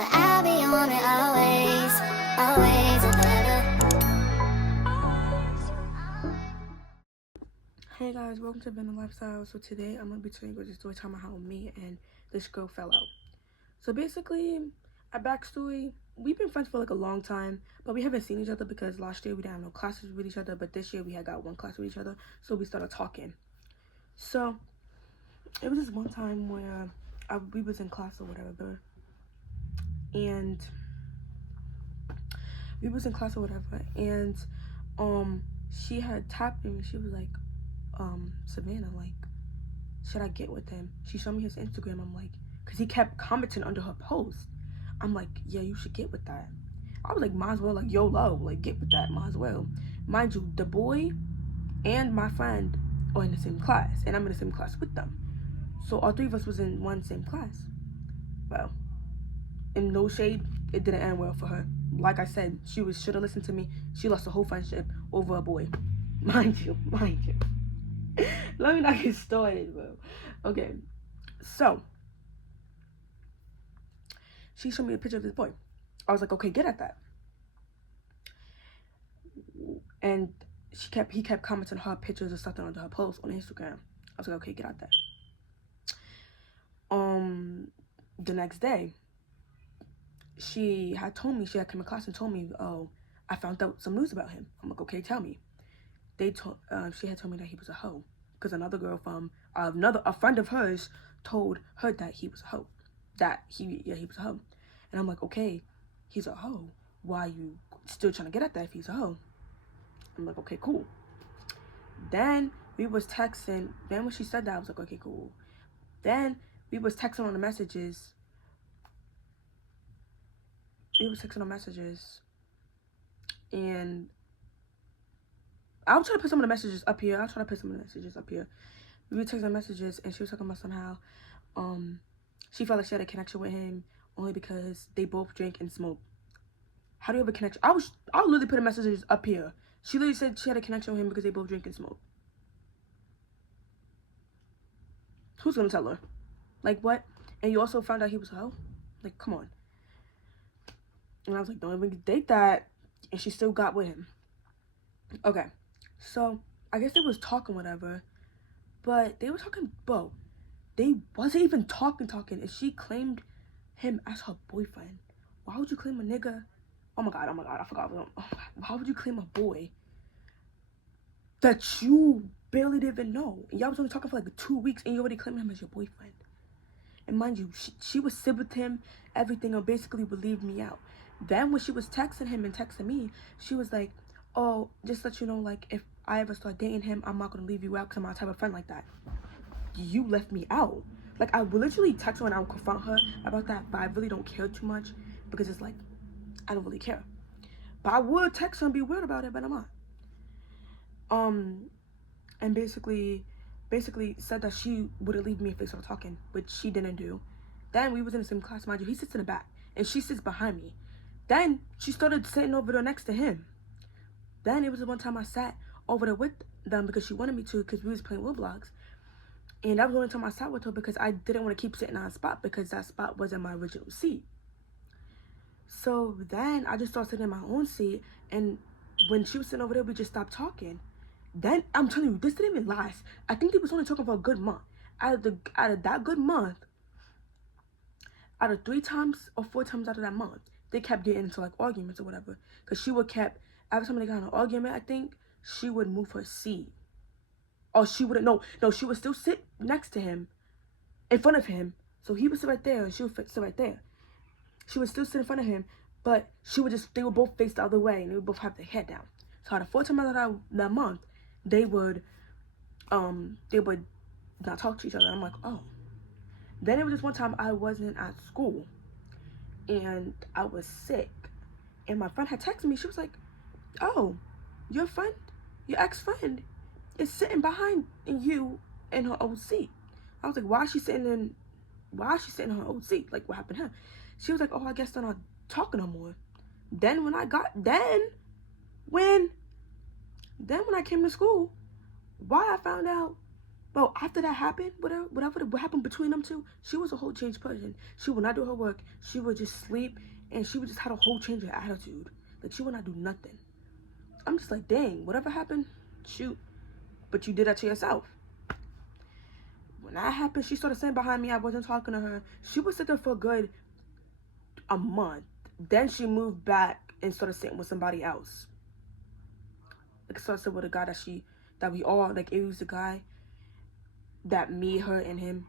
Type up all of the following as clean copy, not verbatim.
but I'll be on it always, always and Hey guys, welcome to Vannahlifestyle. So today I'm going to be telling you guys a story time about how me and this girl fell out. So basically, a backstory, we've been friends for like a long time, but we haven't seen each other because last year we didn't have no classes with each other, but this year we had got one class with each other, so we started talking. So it was this one time where we was in class or whatever, and she had tapped me and she was like, Savannah, like, should I get with him? She showed me his Instagram. I'm like, because he kept commenting under her post. I'm like, yeah, you should get with that. I was like, might as well, like, YOLO, like, get with that, might as well. Mind you, the boy and my friend are in the same class, and I'm in the same class with them. So all three of us was in one same class. Well, in no shade, it didn't end well for her. Like I said, she should have listened to me. She lost the whole friendship over a boy. Mind you. Let me not get started, bro. Okay, so she showed me a picture of this boy. I was like, okay, get at that. And he kept commenting her pictures or something under her post on Instagram. I was like, okay, get at that. The next day, she had come to class and told me, oh, I found out some news about him. I'm like, okay, tell me. She had told me that he was a hoe because another girl from a friend of hers told her that he was a hoe. He was a hoe. And I'm like, okay, he's a hoe. Why are you still trying to get at that if he's a hoe? I'm like, okay, cool. Then we was texting. Then when she said that, I was like, okay, cool. Then we was texting on the messages. And I'll try to put some of the messages up here. We were texting messages, and she was talking about somehow, she felt like she had a connection with him only because they both drink and smoke. How do you have a connection? I'll literally put the messages up here. She literally said she had a connection with him because they both drink and smoke. Who's gonna tell her? Like, what? And you also found out he was a hoe? Like, come on. And I was like, don't even date that. And she still got with him. Okay. So, I guess they was talking whatever. But they were talking, bro. They wasn't even talking. And she claimed him as her boyfriend. Why would you claim a nigga? Oh my god, I forgot. Why would you claim a boy that you barely didn't even know? And y'all was only talking for like 2 weeks and you already claimed him as your boyfriend. And mind you, she was sit with him, everything, and basically would leave me out. Then when she was texting him and texting me, she was like, oh, just let you know, like, if I ever start dating him, I'm not going to leave you out because I'm not the type of friend like that. You left me out. Like, I would literally text her and I would confront her about that, but I really don't care too much because it's like, I don't really care. But I would text her and be weird about it, but I'm not. And basically said that she wouldn't leave me if they started talking, which she didn't do. Then we was in the same class, mind you. He sits in the back, and she sits behind me. Then she started sitting over there next to him. Then it was the one time I sat over there with them because she wanted me to, because we was playing Roblox. And that was the only time I sat with her because I didn't want to keep sitting on a spot because that spot wasn't my original seat. So then I just started sitting in my own seat, and when she was sitting over there, we just stopped talking. Then I'm telling you, this didn't even last. I think they was only talking for a good month. Out of that good month, out of 3 times or 4 times out of that month, they kept getting into like arguments or whatever. Cause she would every time they got in an argument, I think she would move her seat. Or she wouldn't. No, she would still sit next to him, in front of him. So he would sit right there, and she would sit right there. She would still sit in front of him, but they would both face the other way, and they would both have their head down. So out of 4 times out of that month, they would not talk to each other. I'm like, oh. Then it was just one time I wasn't at school, and I was sick, and my friend had texted me. She was like, oh, your ex-friend is sitting behind you in her old seat. I was like, why is she sitting in her old seat? Like, what happened to her? She was like, oh, I guess they're not talking no more. Then when I came to school, why I found out Bro, after that happened, what happened between them two, she was a whole changed person. She would not do her work. She would just sleep, and she would just had a whole change of attitude. Like, she would not do nothing. I'm just like, dang, whatever happened, shoot. But you did that to yourself. When that happened, she started sitting behind me. I wasn't talking to her. She would sit there for a month. Then she moved back and started sitting with somebody else. Like, started sitting with a guy that we all, like, it was the guy that me, her, and him,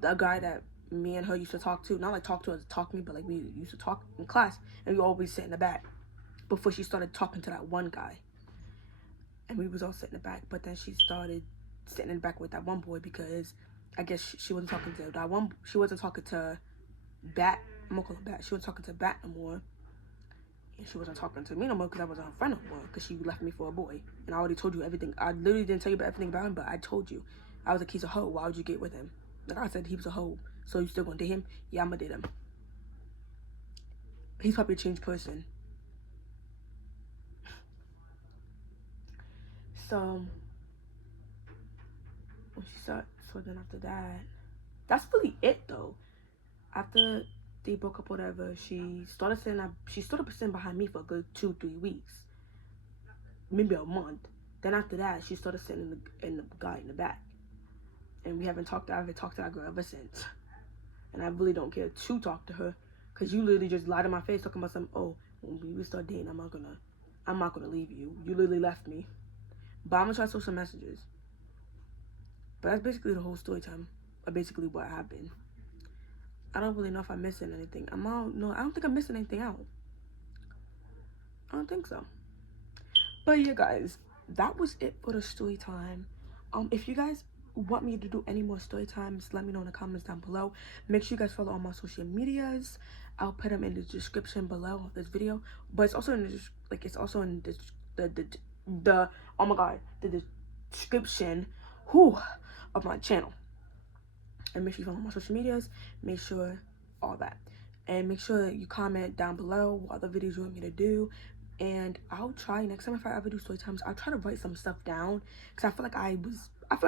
the guy that me and her used to talk to. Not like talk to us, talk to me, but like we used to talk in class, and we always sit in the back before she started talking to that one guy. And we was all sitting in the back, but then she started sitting in the back with that one boy because I guess she wasn't talking to that one. She wasn't talking to Bat. I'm gonna call him Bat. She wasn't talking to Bat no more. And she wasn't talking to me no more because I wasn't her friend no more because she left me for a boy. And I already told you everything. I literally didn't tell you about everything about him, but I told you. I was like, he's a hoe. Why would you get with him? Like I said, he was a hoe. So you still gonna date him? Yeah, I'm gonna date him. He's probably a changed person. So when she started, so then after that, that's really it though. After they broke up, whatever, she started sitting behind me for a good 2-3 weeks, maybe a month. Then after that, she started sitting in the guy in the back, and I haven't talked to that girl ever since. And I really don't care to talk to her, cause you literally just lied in my face talking about some. Oh, when we start dating, I'm not gonna leave you. You literally left me. But I'm gonna try social messages. But that's basically the whole story time. Or basically what happened. I don't really know if I'm missing anything. I don't think I'm missing anything out. I don't think so. But yeah, guys, that was it for the story time. If you guys want me to do any more story times, let me know in the comments down below. Make sure you guys follow all my social medias. I'll put them in the description below of this video. But it's also in the oh my god, the description of my channel. And make sure you follow my social medias. Make sure all that. And make sure you comment down below what other videos you want me to do. And I'll try next time if I ever do story times, I'll try to write some stuff down. Because I feel like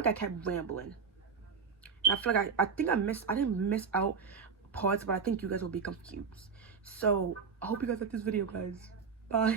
I kept rambling. And I feel like I didn't miss out parts, but I think you guys will be confused. So I hope you guys like this video, guys. Bye.